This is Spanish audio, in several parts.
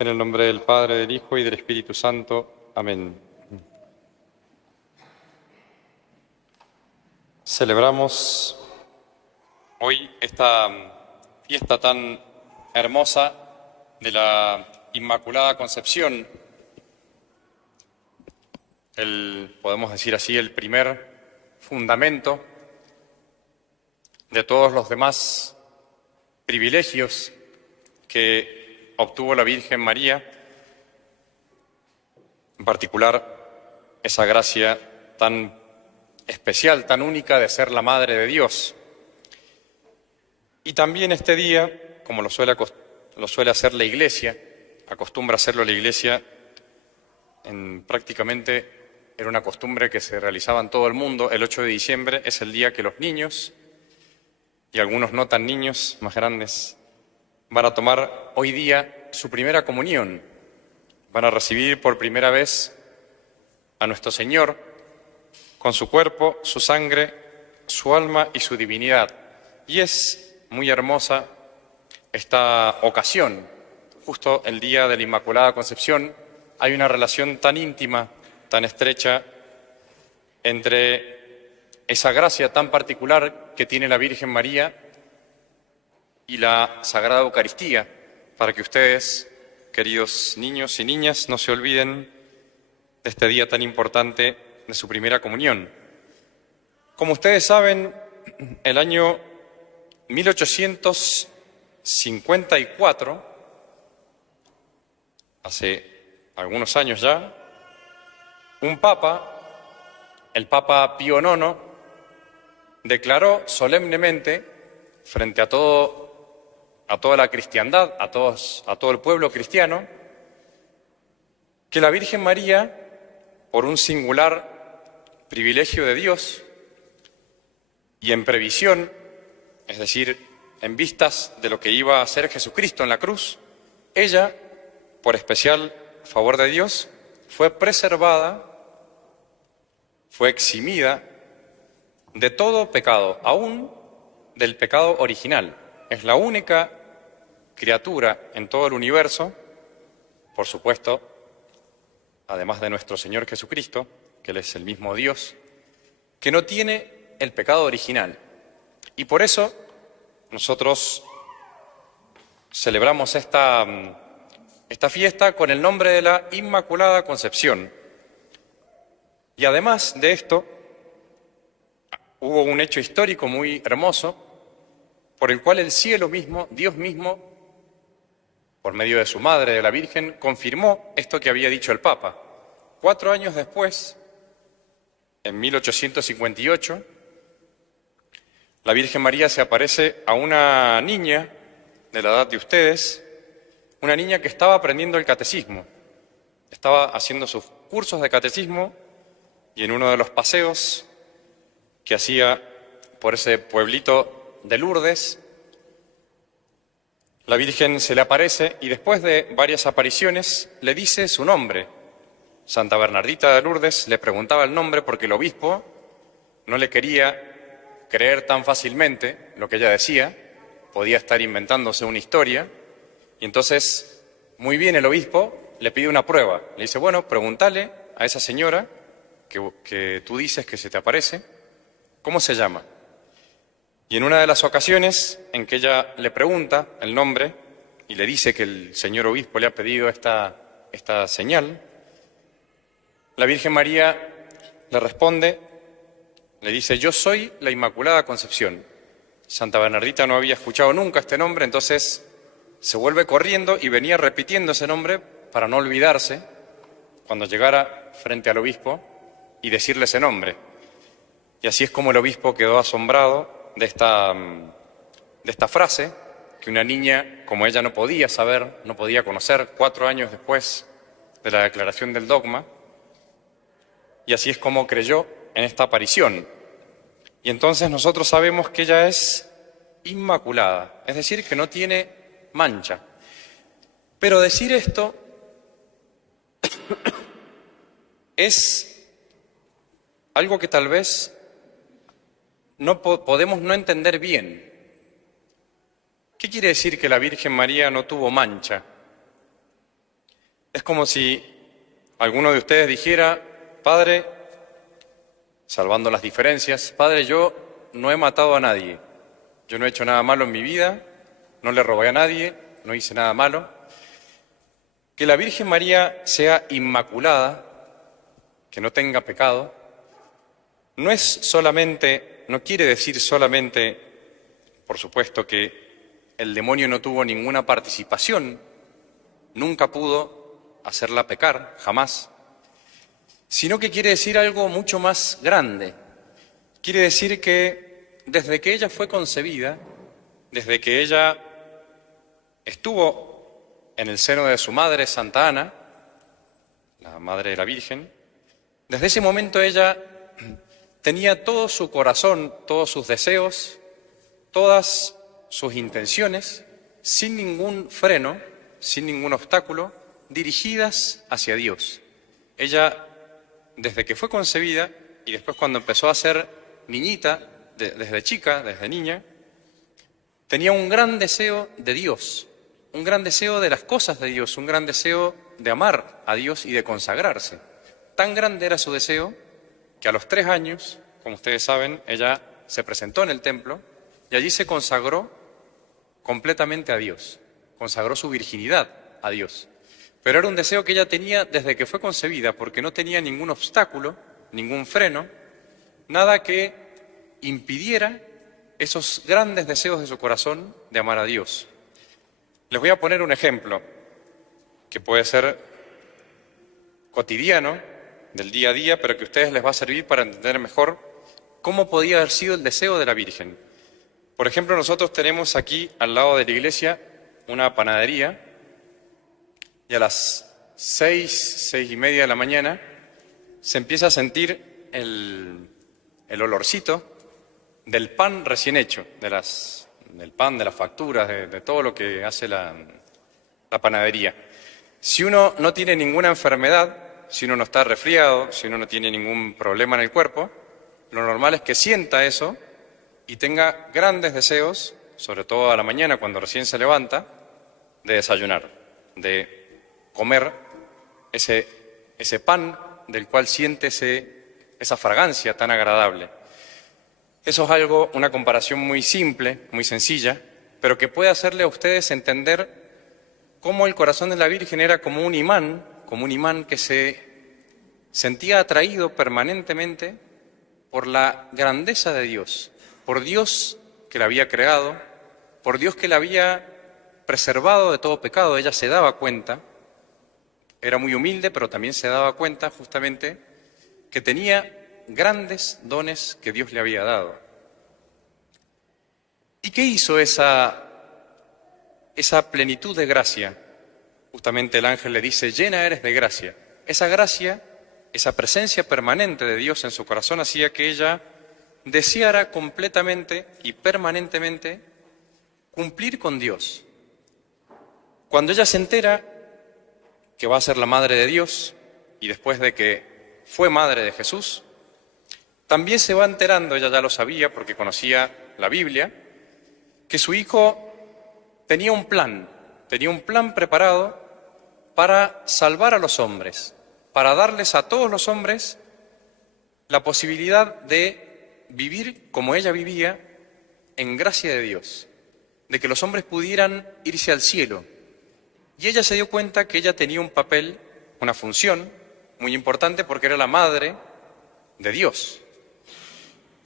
En el nombre del Padre, del Hijo y del Espíritu Santo. Amén. Celebramos hoy esta fiesta tan hermosa de la Inmaculada Concepción, podemos decir así, el primer fundamento de todos los demás privilegios que obtuvo la Virgen María, en particular esa gracia tan especial, tan única de ser la Madre de Dios. Y también este día, como lo suele hacer la Iglesia, acostumbra hacerlo la Iglesia, prácticamente era una costumbre que se realizaba en todo el mundo. El 8 de diciembre es el día que los niños, y algunos no tan niños, más grandes, van a tomar hoy día su primera comunión. Van a recibir por primera vez a nuestro Señor con su cuerpo, su sangre, su alma y su divinidad. Y es muy hermosa esta ocasión. Justo el día de la Inmaculada Concepción hay una relación tan íntima, tan estrecha, entre esa gracia tan particular que tiene la Virgen María y la Sagrada Eucaristía, para que ustedes, queridos niños y niñas, no se olviden de este día tan importante de su primera comunión. Como ustedes saben, el año 1854, hace algunos años ya, un papa, el Papa Pío IX, declaró solemnemente frente a toda la cristiandad, a todo el pueblo cristiano, que la Virgen María, por un singular privilegio de Dios y en previsión, es decir, en vistas de lo que iba a hacer Jesucristo en la cruz, ella, por especial favor de Dios, fue preservada, fue eximida de todo pecado, aún del pecado original. Es la única criatura en todo el universo, por supuesto, además de nuestro Señor Jesucristo, que Él es el mismo Dios, que no tiene el pecado original. Y por eso nosotros celebramos esta fiesta con el nombre de la Inmaculada Concepción. Y además de esto, hubo un hecho histórico muy hermoso, por el cual el cielo mismo, Dios mismo, por medio de su madre, de la Virgen, confirmó esto que había dicho el Papa. 4 años después, en 1858, la Virgen María se aparece a una niña de la edad de ustedes, una niña que estaba aprendiendo el catecismo, estaba haciendo sus cursos de catecismo y en uno de los paseos que hacía por ese pueblito de Lourdes, la Virgen se le aparece y después de varias apariciones le dice su nombre. Santa Bernardita de Lourdes le preguntaba el nombre porque el obispo no le quería creer tan fácilmente lo que ella decía, podía estar inventándose una historia, y entonces, muy bien, el obispo le pide una prueba. Le dice, bueno, pregúntale a esa señora que tú dices que se te aparece, ¿cómo se llama? Y en una de las ocasiones en que ella le pregunta el nombre y le dice que el señor obispo le ha pedido esta señal, la Virgen María le responde, le dice, yo soy la Inmaculada Concepción. Santa Bernardita no había escuchado nunca este nombre, entonces se vuelve corriendo y venía repitiendo ese nombre para no olvidarse cuando llegara frente al obispo y decirle ese nombre. Y así es como el obispo quedó asombrado de esta frase, que una niña como ella no podía saber, no podía conocer 4 años después de la declaración del dogma, y así es como creyó en esta aparición. Y entonces nosotros sabemos que ella es inmaculada, es decir, que no tiene mancha. Pero decir esto es algo que tal vez no podemos no entender bien. ¿Qué quiere decir que la Virgen María no tuvo mancha? Es como si alguno de ustedes dijera: Padre, salvando las diferencias, Padre, yo no he matado a nadie, yo no he hecho nada malo en mi vida, no le robé a nadie, no hice nada malo. Que la Virgen María sea inmaculada, que no tenga pecado, no es solamente, no quiere decir solamente, por supuesto, que el demonio no tuvo ninguna participación, nunca pudo hacerla pecar, jamás, sino que quiere decir algo mucho más grande. Quiere decir que desde que ella fue concebida, desde que ella estuvo en el seno de su madre, Santa Ana, la madre de la Virgen, desde ese momento ella tenía todo su corazón, todos sus deseos, todas sus intenciones, sin ningún freno, sin ningún obstáculo, dirigidas hacia Dios. Ella, desde que fue concebida y después cuando empezó a ser niñita, desde chica, desde niña, tenía un gran deseo de Dios, un gran deseo de las cosas de Dios, un gran deseo de amar a Dios y de consagrarse. Tan grande era su deseo que a los 3 años, como ustedes saben, ella se presentó en el templo y allí se consagró completamente a Dios, consagró su virginidad a Dios. Pero era un deseo que ella tenía desde que fue concebida, porque no tenía ningún obstáculo, ningún freno, nada que impidiera esos grandes deseos de su corazón de amar a Dios. Les voy a poner un ejemplo que puede ser cotidiano, del día a día, pero que a ustedes les va a servir para entender mejor cómo podía haber sido el deseo de la Virgen. Por ejemplo, nosotros tenemos aquí al lado de la iglesia una panadería y a las 6:30 de la mañana se empieza a sentir el olorcito del pan recién hecho, del pan, de las facturas, de todo lo que hace la panadería. Si uno no tiene ninguna enfermedad, si uno no está resfriado, si uno no tiene ningún problema en el cuerpo, lo normal es que sienta eso y tenga grandes deseos, sobre todo a la mañana cuando recién se levanta, de desayunar, de comer ese pan del cual siente esa fragancia tan agradable. Eso es una comparación muy simple, muy sencilla, pero que puede hacerle a ustedes entender cómo el corazón de la Virgen era como un imán que se sentía atraído permanentemente por la grandeza de Dios, por Dios que la había creado, por Dios que la había preservado de todo pecado. Ella se daba cuenta, era muy humilde, pero también se daba cuenta justamente que tenía grandes dones que Dios le había dado. ¿Y qué hizo esa plenitud de gracia? Justamente el ángel le dice: llena eres de gracia. Esa gracia, esa presencia permanente de Dios en su corazón hacía que ella deseara completamente y permanentemente cumplir con Dios. Cuando ella se entera que va a ser la madre de Dios, y después de que fue madre de Jesús, también se va enterando, ella ya lo sabía porque conocía la Biblia, que su hijo tenía un plan preparado para salvar a los hombres, para darles a todos los hombres la posibilidad de vivir como ella vivía, en gracia de Dios, de que los hombres pudieran irse al cielo. Y ella se dio cuenta que ella tenía un papel, una función muy importante, porque era la madre de Dios.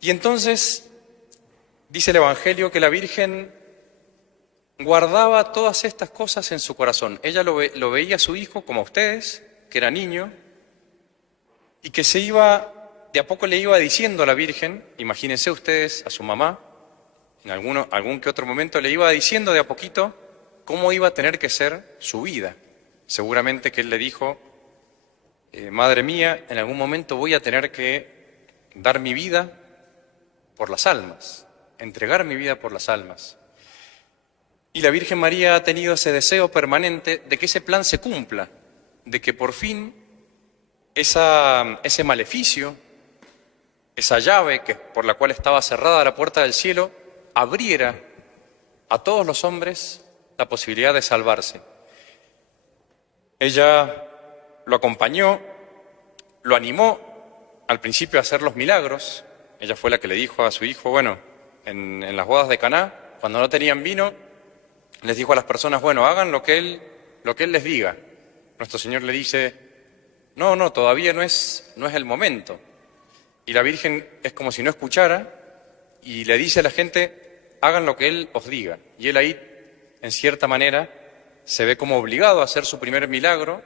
Y entonces dice el Evangelio que la Virgen guardaba todas estas cosas en su corazón. Ella lo veía a su hijo, como a ustedes, que era niño, y que de a poco le iba diciendo a la Virgen, imagínense ustedes a su mamá, en algún que otro momento le iba diciendo de a poquito cómo iba a tener que ser su vida. Seguramente que él le dijo: madre mía, en algún momento voy a tener que dar mi vida por las almas, entregar mi vida por las almas. Y la Virgen María ha tenido ese deseo permanente de que ese plan se cumpla, de que por fin ese maleficio, esa llave por la cual estaba cerrada la puerta del cielo, abriera a todos los hombres la posibilidad de salvarse. Ella lo acompañó, lo animó al principio a hacer los milagros. Ella fue la que le dijo a su hijo, bueno, en las bodas de Caná, cuando no tenían vino, les dijo a las personas, bueno, hagan lo que él les diga. Nuestro Señor le dice, no, todavía no es el momento. Y la Virgen es como si no escuchara y le dice a la gente, hagan lo que Él os diga. Y Él ahí, en cierta manera, se ve como obligado a hacer su primer milagro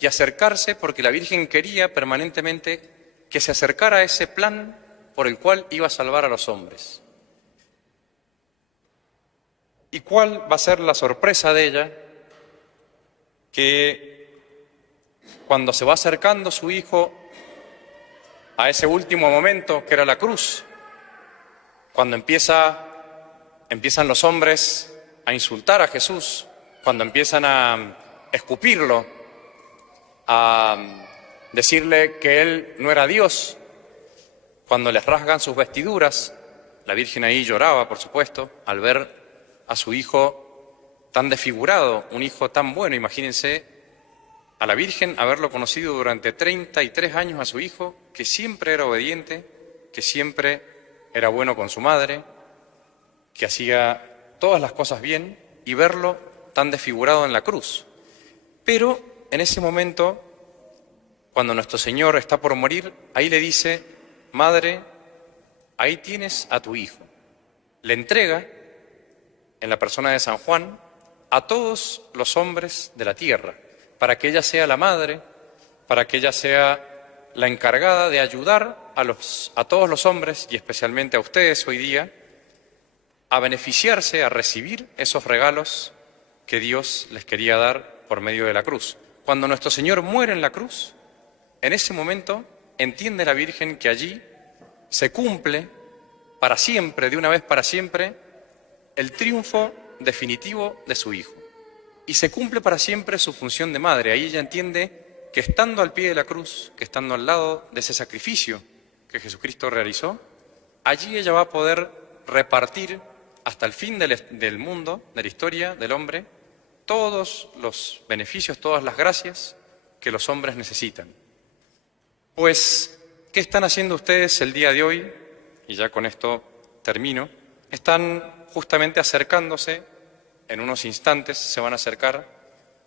y acercarse porque la Virgen quería permanentemente que se acercara a ese plan por el cual iba a salvar a los hombres. ¿Y cuál va a ser la sorpresa de ella? Que cuando se va acercando su hijo a ese último momento, que era la cruz, cuando empiezan los hombres a insultar a Jesús, cuando empiezan a escupirlo, a decirle que Él no era Dios, cuando les rasgan sus vestiduras, la Virgen ahí lloraba, por supuesto, al ver a su hijo tan desfigurado, un hijo tan bueno. Imagínense a la Virgen haberlo conocido durante 33 años a su hijo, que siempre era obediente, que siempre era bueno con su madre, que hacía todas las cosas bien, y verlo tan desfigurado en la cruz. Pero en ese momento, cuando nuestro Señor está por morir, ahí le dice, madre, ahí tienes a tu hijo. Le entrega, en la persona de San Juan, a todos los hombres de la tierra, para que ella sea la madre, para que ella sea la encargada de ayudar a todos los hombres, y especialmente a ustedes hoy día, a beneficiarse, a recibir esos regalos que Dios les quería dar por medio de la cruz. Cuando nuestro Señor muere en la cruz, en ese momento entiende la Virgen que allí se cumple para siempre, de una vez para siempre, el triunfo definitivo de su Hijo. Y se cumple para siempre su función de madre. Ahí ella entiende que estando al pie de la cruz, que estando al lado de ese sacrificio que Jesucristo realizó, allí ella va a poder repartir hasta el fin del mundo, de la historia del hombre, todos los beneficios, todas las gracias que los hombres necesitan. Pues, ¿qué están haciendo ustedes el día de hoy? Y ya con esto termino. Están justamente acercándose, en unos instantes se van a acercar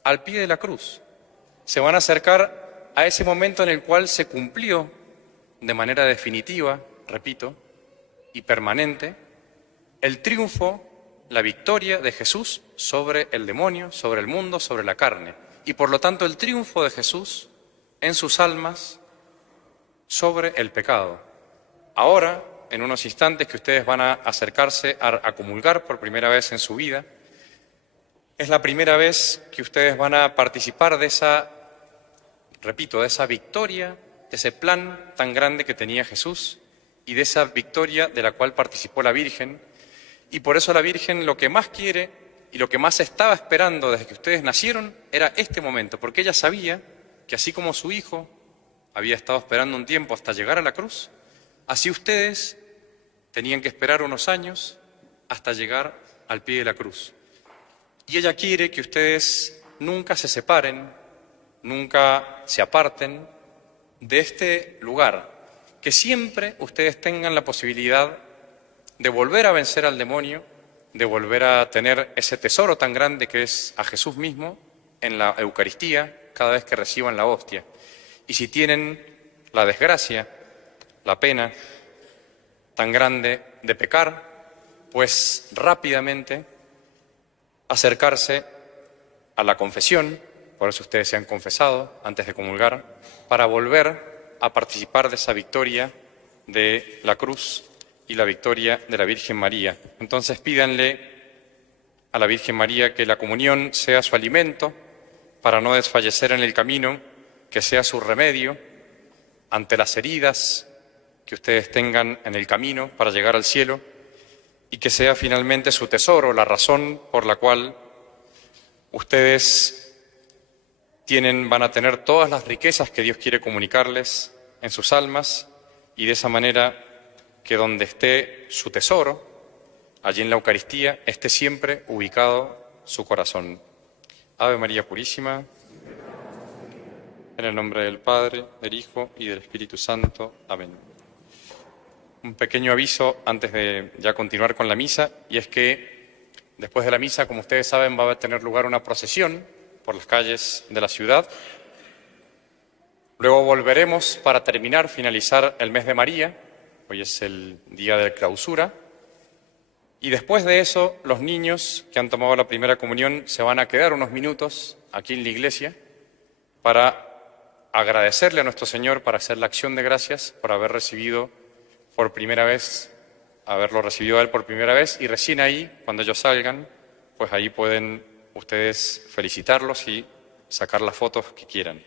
al pie de la cruz. Se van a acercar a ese momento en el cual se cumplió de manera definitiva, repito, y permanente, el triunfo, la victoria de Jesús sobre el demonio, sobre el mundo, sobre la carne. Y por lo tanto el triunfo de Jesús en sus almas sobre el pecado. Ahora, en unos instantes que ustedes van a acercarse a comulgar por primera vez en su vida, es la primera vez que ustedes van a participar de esa, repito, de esa victoria, de ese plan tan grande que tenía Jesús y de esa victoria de la cual participó la Virgen. Y por eso la Virgen lo que más quiere y lo que más estaba esperando desde que ustedes nacieron era este momento, porque ella sabía que así como su hijo había estado esperando un tiempo hasta llegar a la cruz, así ustedes tenían que esperar unos años hasta llegar al pie de la cruz. Y ella quiere que ustedes nunca se separen, nunca se aparten de este lugar, que siempre ustedes tengan la posibilidad de volver a vencer al demonio, de volver a tener ese tesoro tan grande que es a Jesús mismo en la Eucaristía cada vez que reciban la hostia. Y si tienen la desgracia, la pena tan grande de pecar, pues rápidamente acercarse a la confesión, por eso ustedes se han confesado antes de comulgar, para volver a participar de esa victoria de la cruz y la victoria de la Virgen María. Entonces pídanle a la Virgen María que la comunión sea su alimento para no desfallecer en el camino, que sea su remedio ante las heridas que ustedes tengan en el camino para llegar al cielo, y que sea finalmente su tesoro, la razón por la cual ustedes van a tener todas las riquezas que Dios quiere comunicarles en sus almas, y de esa manera que donde esté su tesoro, allí en la Eucaristía, esté siempre ubicado su corazón. Ave María Purísima. En el nombre del Padre, del Hijo y del Espíritu Santo. Amén. Un pequeño aviso antes de ya continuar con la misa, y es que después de la misa, como ustedes saben, va a tener lugar una procesión por las calles de la ciudad. Luego volveremos para terminar, finalizar el mes de María. Hoy es el día de clausura. Y después de eso, los niños que han tomado la primera comunión se van a quedar unos minutos aquí en la iglesia para agradecerle a nuestro Señor, para hacer la acción de gracias por haber recibido por primera vez, haberlo recibido a Él por primera vez, y recién ahí, cuando ellos salgan, pues ahí pueden ustedes felicitarlos y sacar las fotos que quieran.